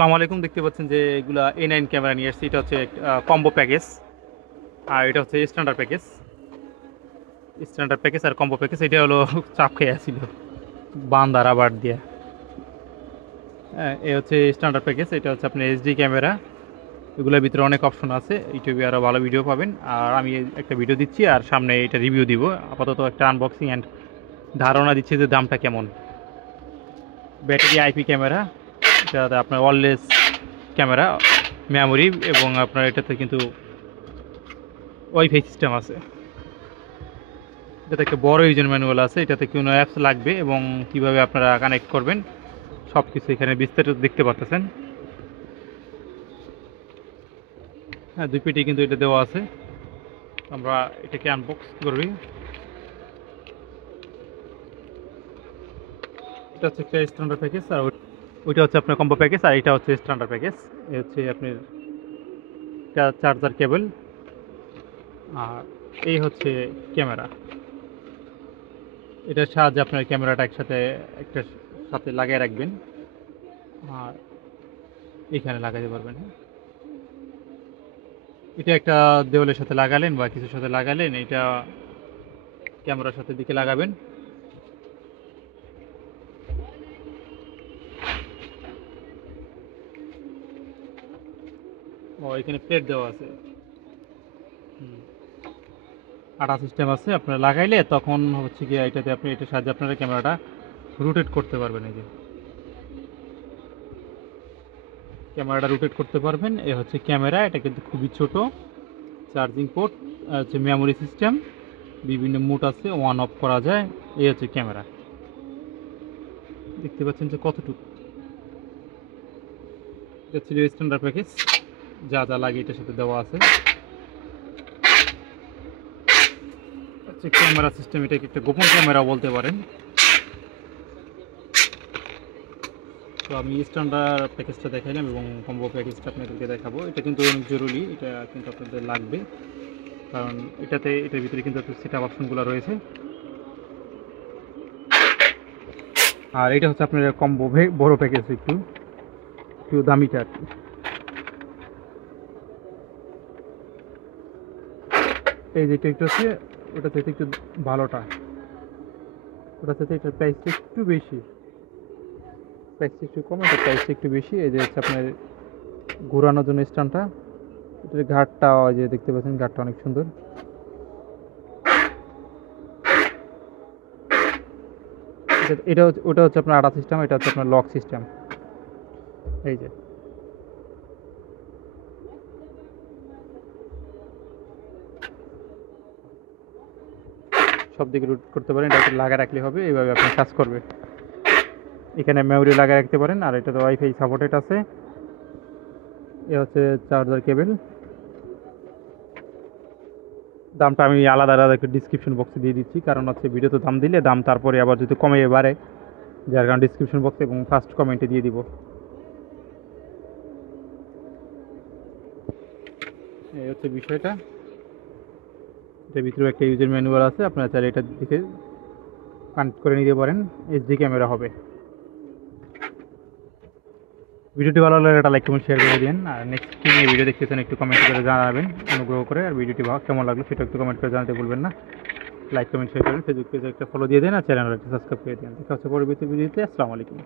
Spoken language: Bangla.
আসসালামু আলাইকুম। দেখতে পাচ্ছেন যে এগুলা A9 ক্যামেরা নিয়ে আসছি। এটা হচ্ছে কম্বো প্যাকেজ, আর এটা হচ্ছে স্ট্যান্ডার্ড প্যাকেজ। স্ট্যান্ডার্ড প্যাকেজ আর কম্বো প্যাকেজ এটা হলো চাপ খেয়ে আসছিল বান্দা রাবার দিয়ে। হ্যাঁ, এ হচ্ছে স্ট্যান্ডার্ড প্যাকেজ। এটা হচ্ছে আপনার এইচডি ক্যামেরা। এগুলোর ভিতরে অনেক অপশন আছে, ইউটিউবে আরও ভালো ভিডিও পাবেন। আর আমি একটা ভিডিও দিচ্ছি আর সামনে এটা রিভিউ দিব। আপাতত একটা আনবক্সিং অ্যান্ড ধারণা দিচ্ছি যে দামটা কেমন। ব্যাটারি আইপি ক্যামেরা, এটা আপনার ওয়্যারলেস ক্যামেরা, মেমোরি, এবং আপনার এটাতে কিন্তু ওয়াইফাই সিস্টেম আছে। এটাতে একটা বড় ইউজার ম্যানুয়াল আছে, এটাতে কোনো অ্যাপস লাগবে এবং কিভাবে আপনারা কানেক্ট করবেন সব কিছু এখানে বিস্তারিত দেখতে পাচ্ছেন। হ্যাঁ, 2 পেটি কিন্তু এটা দেওয়া আছে। আমরা এটাকে আনবক্স করি। এটা হচ্ছে একটা স্ট্যান্ডার্ড প্যাকেজ, আর ওইটা হচ্ছে আপনার কম্বো প্যাকেজ, আর এটা হচ্ছে স্ট্যান্ডার্ড প্যাকেজ। এ হচ্ছে আপনার চার্জার কেবল, আর এই হচ্ছে ক্যামেরা। এটার সাহায্যে আপনার ক্যামেরাটা একটা সাথে লাগিয়ে রাখবেন আর এখানে লাগাতে পারবেন। এটা একটা দেওয়ালের সাথে লাগালেন বা কিছুর সাথে লাগালেন, এটা ক্যামেরার সাথে দিকে লাগাবেন। ও, এখানে প্লেট দেওয়া আছে। আঠা সিস্টেম আছে, আপনারা লাগাইলে তখন হচ্ছে কি এটাতে আপনি এটার সাহায্যে আপনারা ক্যামেরাটা রোটেট করতে পারবেন। এই যে ক্যামেরাটা রোটেট করতে পারবেন। এ হচ্ছে ক্যামেরা, এটা কিন্তু খুবই ছোট। চার্জিং পোর্ট, হচ্ছে মেমোরি সিস্টেম, বিভিন্ন মোড আছে, অন অফ করা যায়। এই হচ্ছে ক্যামেরা। দেখতে পাচ্ছেন যে কতটুকু। এটা ছিল স্ট্যান্ডার্ড প্যাকেজ, যা যা লাগে এটার সাথে দেওয়া আছে। হচ্ছে ক্যামেরা সিস্টেম, এটাকে একটা গোপন ক্যামেরা বলতে পারেন। তো আমি স্ট্যান্ডার্ড প্যাকেজটা দেখাইলাম এবং কম্বো প্যাকেজটা আপনাদেরকে দেখাবো। এটা কিন্তু অনেক জরুরি, এটা কিন্তু আপনাদের লাগবে, কারণ এটার ভিতরে কিন্তু সেটআপ অপশনগুলো রয়েছে। আর এটা হচ্ছে আপনার কম্বো বড় প্যাকেজ, একটু একটু দামিটা আর কি। এই যেটা একটু হচ্ছে ওটা থেকে একটু ভালোটা, ওটা থেকে এটার প্রাইসটা একটু বেশি, প্রাইসটা একটু কম, এটা প্রাইসটা একটু বেশি। এই যে হচ্ছে আপনার ঘোরানোর জন্য স্ট্যান্ডটা, এটার ঘাটটা ওই যে দেখতে পাচ্ছেন, ঘাটটা অনেক সুন্দর। ওটা হচ্ছে আপনার আঠা সিস্টেম, এটা হচ্ছে আপনার লক সিস্টেম। এই যে সব দিকে রুট করতে পারেন, এটা লাগা রাখলে হবে, এইভাবে আপনি কাজ করবে। এখানে মেমোরি লাগা রাখতে পারেন, আর এটা তো ওয়াইফাই সাপোর্টেড আছে। এ হচ্ছে চার্জার কেবল। দামটা আমি আলাদা আলাদা একটু ডিসক্রিপশন বক্সে দিয়ে দিচ্ছি, কারণ হচ্ছে ভিডিওতে দাম দিলে দাম তারপরে আবার যদি কমে বাড়ে, যার কারণে ডিসক্রিপশন বক্সে এবং ফার্স্ট কমেন্টে দিয়ে দিব। এই হচ্ছে বিষয়টা। এটার ভিতরে একটা ইউজার ম্যানুয়াল আছে, আপনারা চাইলে এটার দিকে কানেক্ট করে নিতে পারেন। এইচডি ক্যামেরা হবে। ভিডিওটি ভালো লাগলে একটা লাইক কমেন্ট শেয়ার করে দিন। আর নেক্সট কি নিয়ে ভিডিও দেখতেছেন একটু কমেন্ট করে জানাবেন অনুগ্রহ করে। আর ভিডিওটি কেমন লাগলো সেটা একটু কমেন্ট করে জানাতে ভুলবেন না। লাইক কমেন্ট শেয়ার করেন, ফেসবুক পেজে একটা ফলো দিয়ে দেন, আর চ্যানেলটা একটা সাবস্ক্রাইব করে দিন। দেখা হচ্ছে পরবর্তী ভিডিওতে। আসসালামু আলাইকুম।